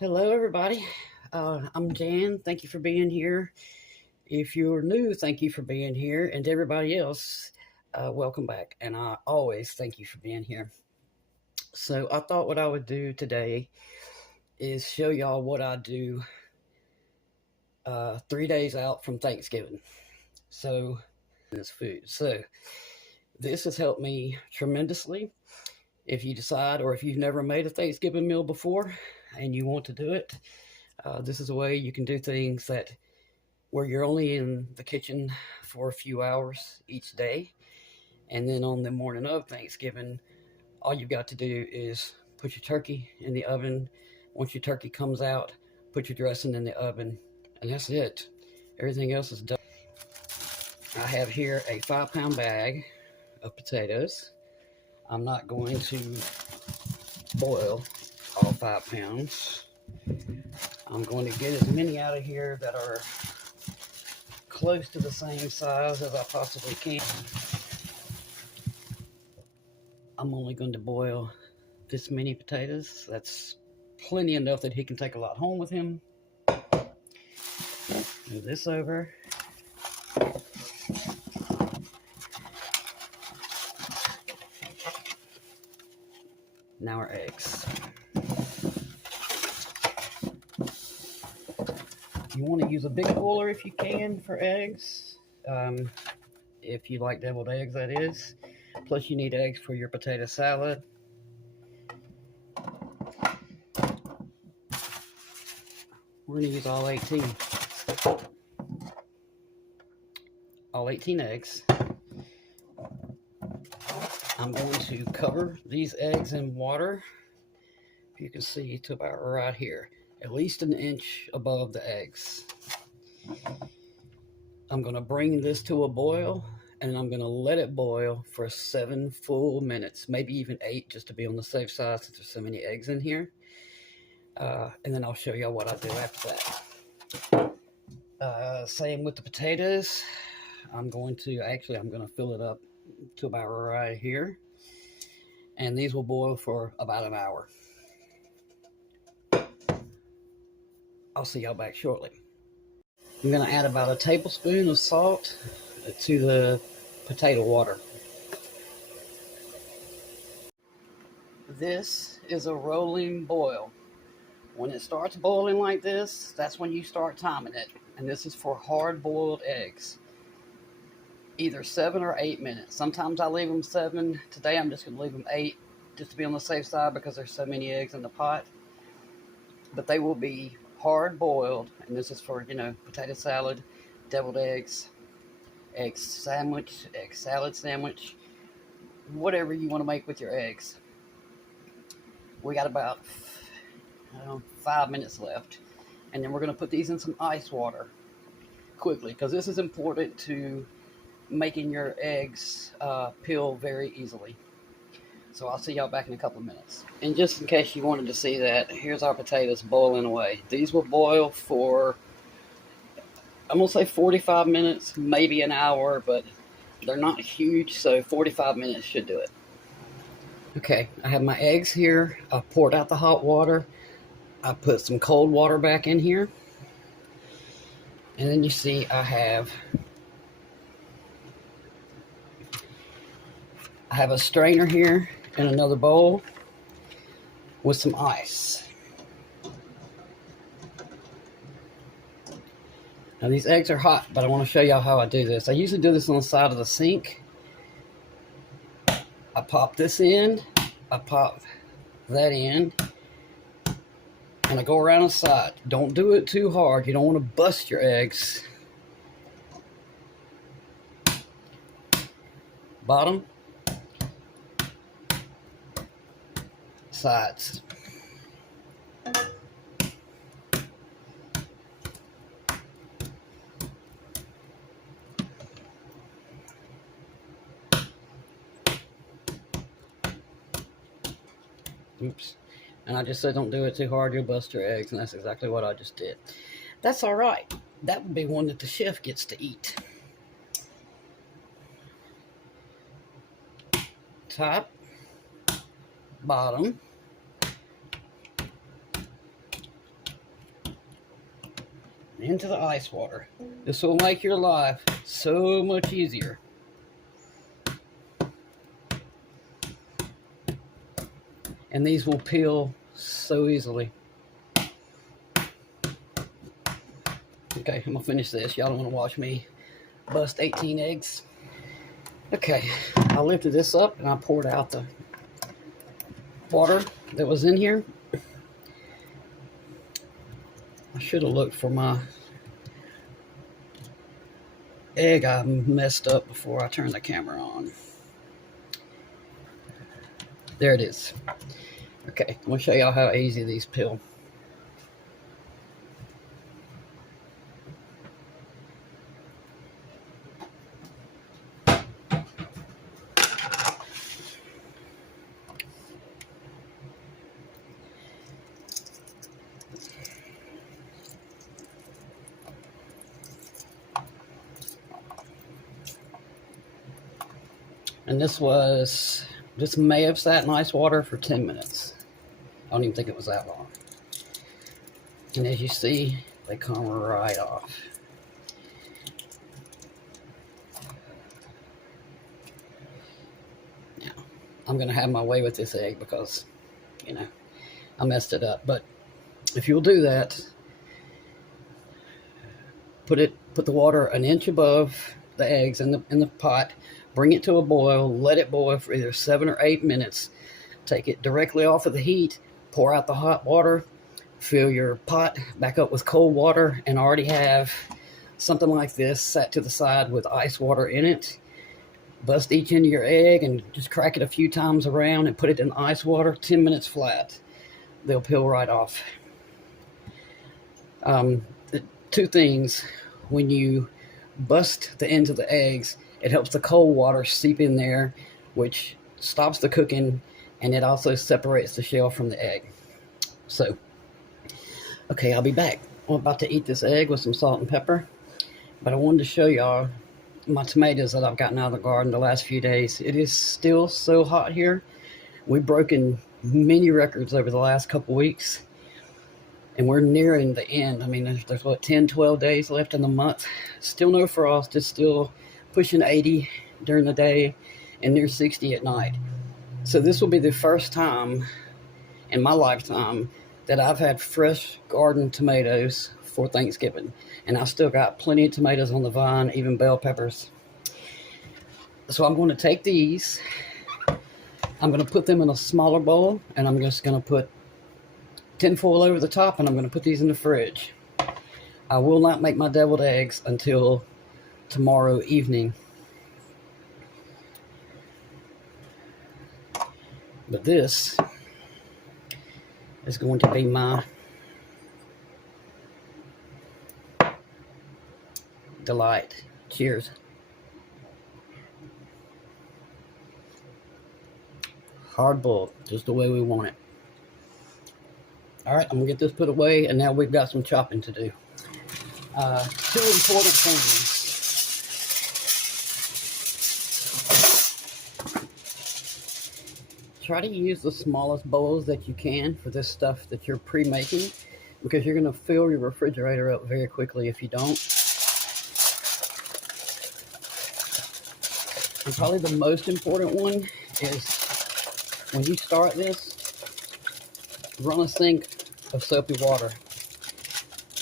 Hello, everybody. I'm Jan. Thank you for being here. If you're new, thank you for being here. And to everybody else, welcome back. And I always thank you for being here. So, I thought what I would do today is show y'all what I do 3 days out from Thanksgiving. So, this food. So, this has helped me tremendously. If you decide, or if you've never made a Thanksgiving meal before and you want to do it, this is a way you can do things that where you're only in the kitchen for a few hours each day. And then on the morning of Thanksgiving, all you've got to do is put your turkey in the oven. Once your turkey comes out, put your dressing in the oven, and that's it. Everything else is done. I have here a 5-pound bag of potatoes. I'm not going to boil all 5 pounds. I'm going to get as many out of here that are close to the same size as I possibly can. I'm only going to boil this many potatoes. That's plenty enough that he can take a lot home with him. Move this over. Now our eggs. You want to use a big boiler if you can for eggs. If you like deviled eggs, that is. Plus you need eggs for your potato salad. We're going to use all 18. All 18 eggs. I'm going to cover these eggs in water. If you can see, to about right here. At least an inch above the eggs. I'm going to bring this to a boil, and I'm going to let it boil for 7 full minutes, maybe even 8, just to be on the safe side since there's so many eggs in here. And then I'll show y'all what I do after that. Same with the potatoes. I'm going to fill it up to about right here. And these will boil for about an hour. I'll see y'all back shortly. I'm going to add about a tablespoon of salt to the potato water. This is a rolling boil. When it starts boiling like this, that's when you start timing it. And this is for hard-boiled eggs. Either 7 or 8 minutes. Sometimes I leave them 7. Today I'm just going to leave them 8, just to be on the safe side because there's so many eggs in the pot. But they will be hard-boiled, and this is for, potato salad, deviled eggs, egg sandwich, egg salad sandwich, whatever you want to make with your eggs. We got about 5 minutes left, and then we're going to put these in some ice water quickly because this is important to making your eggs peel very easily. So I'll see y'all back in a couple of minutes. And just in case you wanted to see that, here's our potatoes boiling away. These will boil for, I'm going to say 45 minutes, maybe an hour, but they're not huge, so 45 minutes should do it. Okay, I have my eggs here. I poured out the hot water. I put some cold water back in here. And then you see I have a strainer here and another bowl with some ice. Now these eggs are hot, but I want to show y'all how I do this. I usually do this on the side of the sink. I pop this in, I pop that in, and I go around the side. Don't do it too hard. You don't want to bust your eggs. Bottom, sides. Oops. And I just said don't do it too hard, you'll bust your eggs, and that's exactly what I just did. That's all right. That would be one that the chef gets to eat. Top, bottom, into the ice water. This will make your life so much easier. And these will peel so easily. Okay, I'm gonna finish this. Y'all don't wanna watch me bust 18 eggs. Okay, I lifted this up and I poured out the water that was in here. I should have looked for my egg I messed up before I turned the camera on. There it is. Okay, I'm gonna show y'all how easy these peel. And this may have sat in ice water for 10 minutes. I don't even think it was that long. And as you see, they come right off. Now, I'm gonna have my way with this egg because, you know, I messed it up. But if you'll do that, put the water an inch above the eggs in the pot. Bring it to a boil, let it boil for either 7 or 8 minutes. Take it directly off of the heat, pour out the hot water, fill your pot back up with cold water, and already have something like this set to the side with ice water in it. Bust each end of your egg and just crack it a few times around and put it in ice water, 10 minutes flat. They'll peel right off. Two things: when you bust the ends of the eggs, it helps the cold water seep in there, which stops the cooking, and it also separates the shell from the egg. So, okay, I'll be back. I'm about to eat this egg with some salt and pepper, but I wanted to show y'all my tomatoes that I've gotten out of the garden the last few days. It is still so hot here. We've broken many records over the last couple weeks, and we're nearing the end. I mean, there's what, 10, 12 days left in the month. Still no frost. It's still pushing 80 during the day and near 60 at night. So this will be the first time in my lifetime that I've had fresh garden tomatoes for Thanksgiving. And I still got plenty of tomatoes on the vine, even bell peppers. So I'm going to take these, I'm going to put them in a smaller bowl, and I'm just going to put tinfoil over the top, and I'm going to put these in the fridge. I will not make my deviled eggs until tomorrow evening. But this is going to be my delight. Cheers. Hard boiled, just the way we want it. All right, I'm gonna get this put away, and now we've got some chopping to do. Two important things. Try to use the smallest bowls that you can for this stuff that you're pre-making, because you're going to fill your refrigerator up very quickly if you don't. And probably the most important one is when you start this, run a sink of soapy water.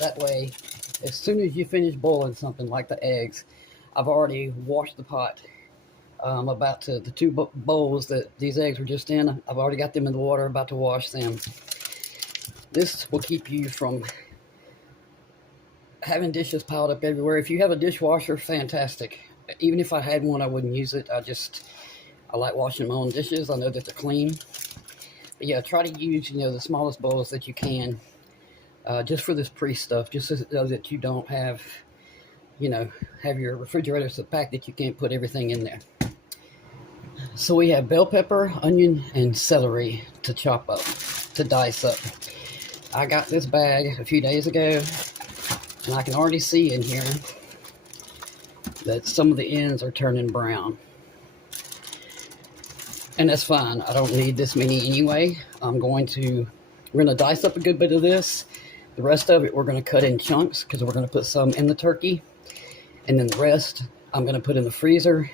That way, as soon as you finish boiling something like the eggs, I've already washed the pot. About to the two bowls that these eggs were just in. I've already got them in the water, about to wash them. This will keep you from having dishes piled up everywhere. If you have a dishwasher, fantastic. Even if I had one, I wouldn't use it. I like washing my own dishes. I know that they're clean. But yeah, try to use, the smallest bowls that you can, just for this pre-stuff, just so that you don't have, have your refrigerator so packed that you can't put everything in there. So we have bell pepper, onion, and celery to chop up, to dice up. I got this bag a few days ago, and I can already see in here that some of the ends are turning brown. And that's fine. I don't need this many anyway. We're going to dice up a good bit of this, The rest of it we're going to cut in chunks because we're going to put some in the turkey. And then the rest I'm going to put in the freezer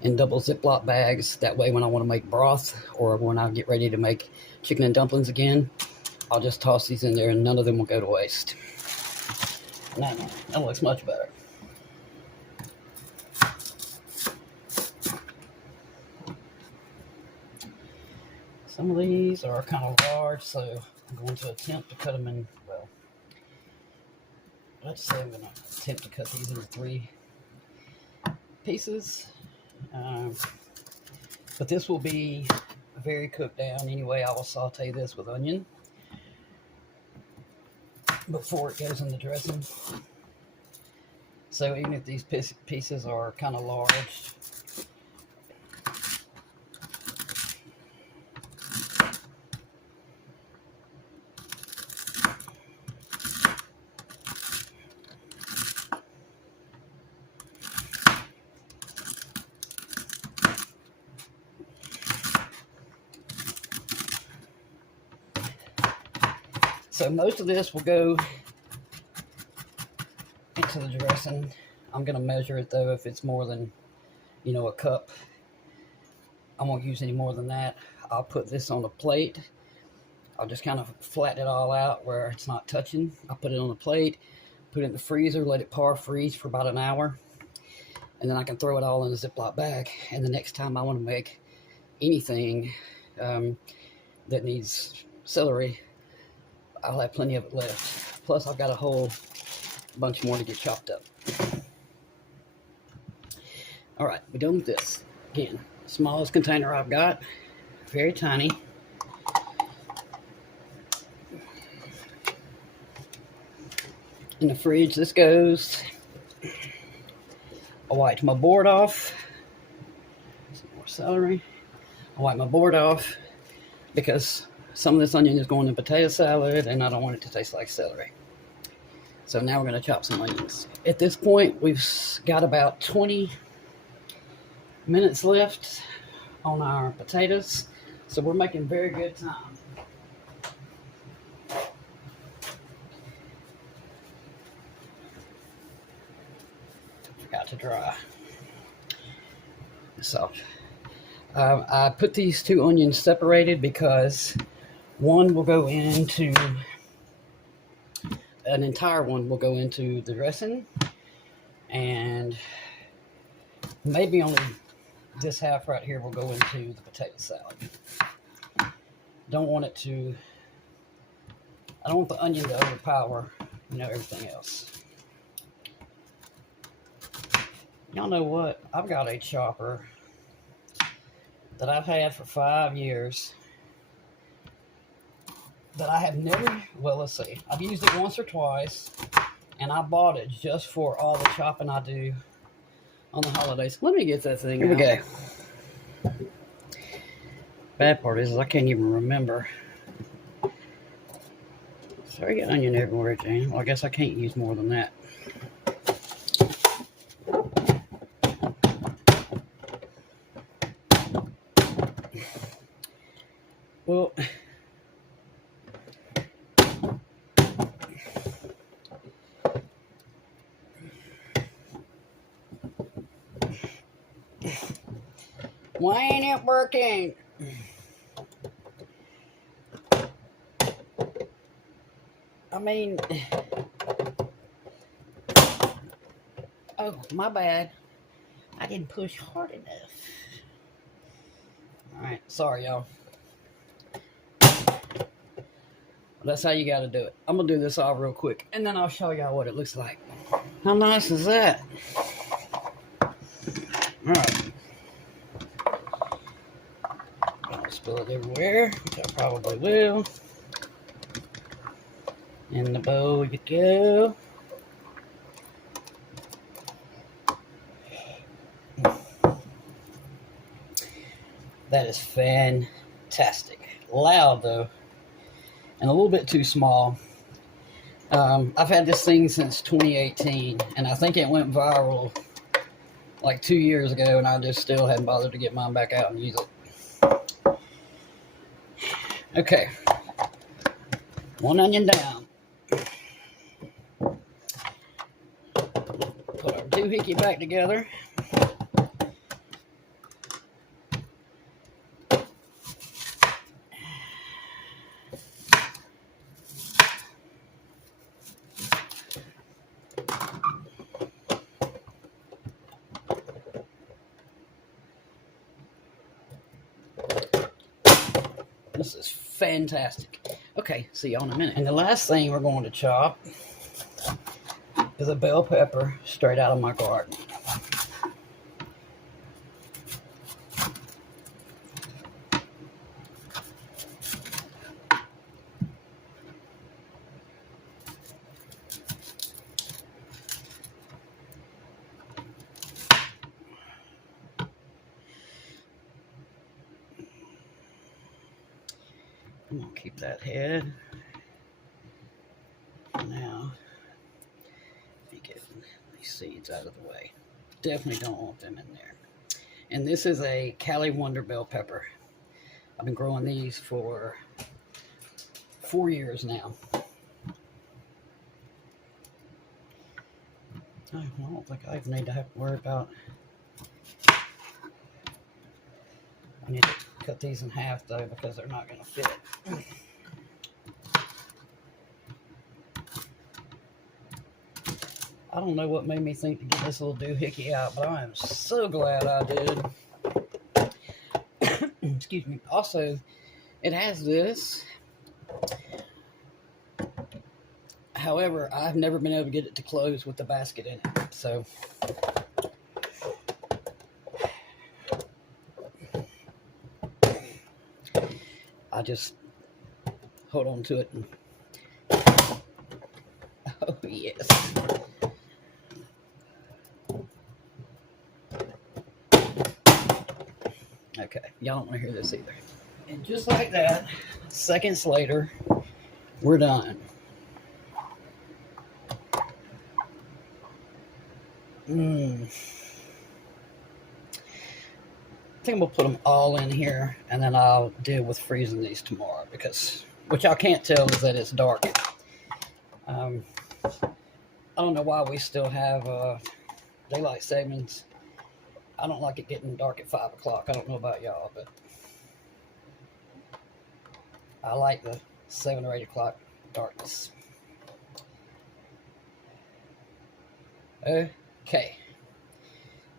in double Ziploc bags. That way when I want to make broth or when I get ready to make chicken and dumplings again, I'll just toss these in there and none of them will go to waste. Now, that looks much better. Some of these are kind of large, so I'm going to attempt to cut them in, well, let's say I'm going to attempt to cut these into 3 pieces. But this will be very cooked down anyway. I will saute this with onion before it goes in the dressing. So even if these pieces are kind of large, so most of this will go into the dressing. I'm going to measure it though. If it's more than, a cup, I won't use any more than that. I'll put this on a plate. I'll just kind of flatten it all out where it's not touching. I'll put it on a plate, put it in the freezer, let it par freeze for about an hour. And then I can throw it all in a Ziploc bag. And the next time I want to make anything that needs celery, I'll have plenty of it left. Plus, I've got a whole bunch more to get chopped up. All right, we're done with this. Again, smallest container I've got, very tiny. In the fridge, this goes. I wiped my board off. Some more celery. I wiped my board off because some of this onion is going in potato salad and I don't want it to taste like celery. So now we're going to chop some onions. At this point, we've got about 20 minutes left on our potatoes. So we're making very good time. Forgot to dry this off. I put these 2 onions separated because one will go into, an entire one will go into the dressing, and maybe only this half right here will go into the potato salad. Don't want it to, I don't want the onion to overpower, everything else. Y'all know what? I've got a chopper that I've had for 5 years that I have never, well, let's see. I've used it once or twice, and I bought it just for all the chopping I do on the holidays. Let me get that thing out. Here we go. Bad part is I can't even remember. So I get onion everywhere, Jane. Well, I guess I can't use more than that. Well, why ain't it working? I mean, oh, my bad. I didn't push hard enough. Alright, sorry, y'all. That's how you got to do it. I'm going to do this all real quick, and then I'll show y'all what it looks like. How nice is that? Alright. Don't spill it everywhere, which I probably will. In the bowl you go. That is fantastic. Loud, though. And a little bit too small. I've had this thing since 2018, and I think it went viral like 2 years ago, and I just still hadn't bothered to get mine back out and use it. Okay. 1 onion down. Put our doohickey back together. This is fantastic. Okay, see y'all in a minute. And the last thing we're going to chop is a bell pepper straight out of my garden. I'm going to keep that head. Now, be getting these seeds out of the way. Definitely don't want them in there. And this is a Cali Wonder bell pepper. I've been growing these for 4 years now. I don't think I even need to have to worry about. I need to cut these in half though because they're not going to fit. I don't know what made me think to get this little doohickey out, but I am so glad I did. Excuse me. Also, it has this. However, I've never been able to get it to close with the basket in it. So, I just hold on to it. And, oh, yes. Okay, y'all don't want to hear this either. And just like that, seconds later, we're done. I think I'm going to put them all in here, and then I'll deal with freezing these tomorrow, because, which I can't tell is that it's dark. I don't know why we still have daylight savings. I don't like it getting dark at 5 o'clock. I don't know about y'all, but I like the 7 or 8 o'clock darkness. Okay.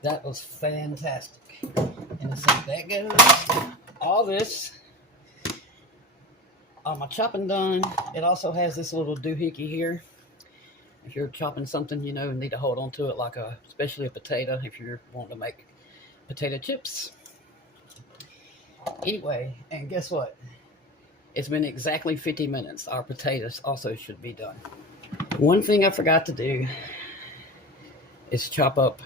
That was fantastic. And so that goes. All this. All my chopping done. It also has this little doohickey here. If you're chopping something, you know, need to hold on to it, like especially a potato, if you're wanting to make potato chips. Anyway, and guess what? It's been exactly 50 minutes. Our potatoes also should be done. One thing I forgot to do is chop up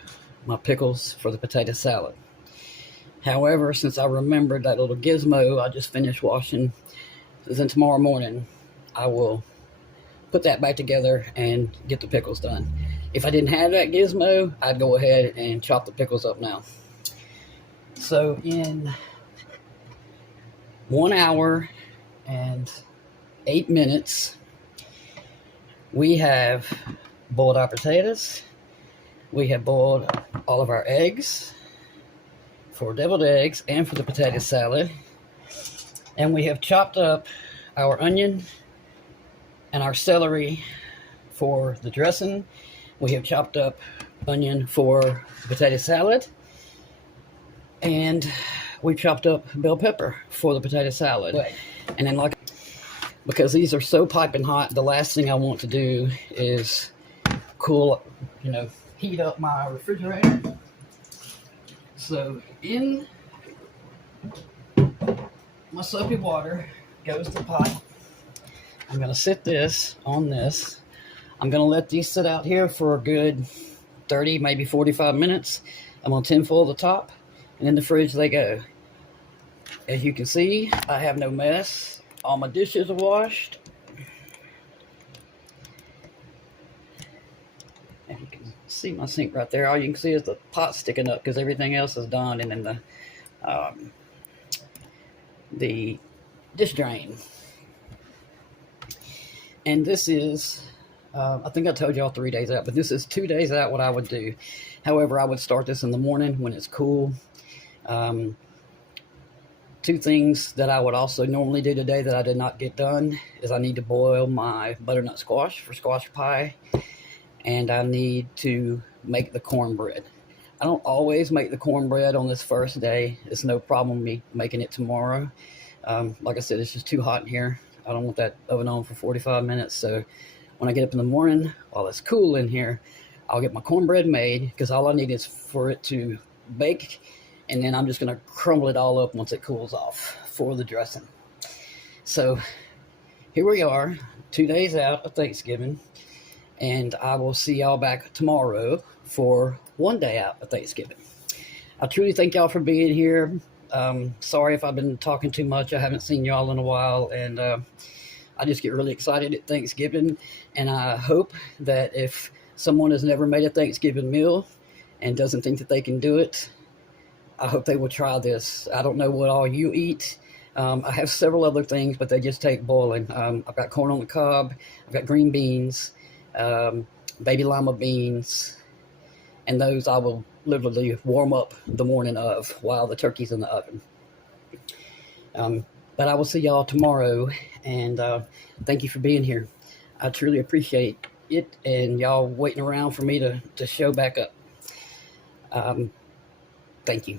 my pickles for the potato salad. However, since I remembered that little gizmo I just finished washing, then tomorrow morning I will put that back together and get the pickles done. If I didn't have that gizmo, I'd go ahead and chop the pickles up now. So in 1 hour and 8 minutes, we have boiled our potatoes. We have boiled all of our eggs for deviled eggs and for the potato salad. And we have chopped up our onion and our celery for the dressing. We have chopped up onion for potato salad. And we chopped up bell pepper for the potato salad. And then, because these are so piping hot, the last thing I want to do is heat up my refrigerator. So in my soapy water goes the pot. I'm going to sit this on this. I'm going to let these sit out here for a good 30, maybe 45 minutes. I'm going to tinfoil the top, and in the fridge they go. As you can see, I have no mess. All my dishes are washed. And you can see my sink right there. All you can see is the pot sticking up because everything else is done, and then the dish drain. And this is, I think I told y'all 3 days out, but this is 2 days out what I would do. However, I would start this in the morning when it's cool. Um, Two things that I would also normally do today that I did not get done is I need to boil my butternut squash for squash pie, and I need to make the cornbread. I don't always make the cornbread on this first day. It's no problem me making it tomorrow. Like I said, it's just too hot in here. I don't want that oven on for 45 minutes. So when I get up in the morning, while it's cool in here, I'll get my cornbread made because all I need is for it to bake. And then I'm just going to crumble it all up once it cools off for the dressing. So here we are, 2 days out of Thanksgiving. And I will see y'all back tomorrow for 1 day out of Thanksgiving. I truly thank y'all for being here. Sorry if I've been talking too much. I haven't seen y'all in a while, and I just get really excited at Thanksgiving. And I hope that if someone has never made a Thanksgiving meal and doesn't think that they can do it, I hope they will try this. I don't know what all you eat. I have several other things, but they just take boiling. I've got corn on the cob. I've got green beans, baby lima beans, and those I will literally warm up the morning of while the turkey's in the oven. But I will see y'all tomorrow, and thank you for being here. I truly appreciate it, and y'all waiting around for me to show back up. Thank you.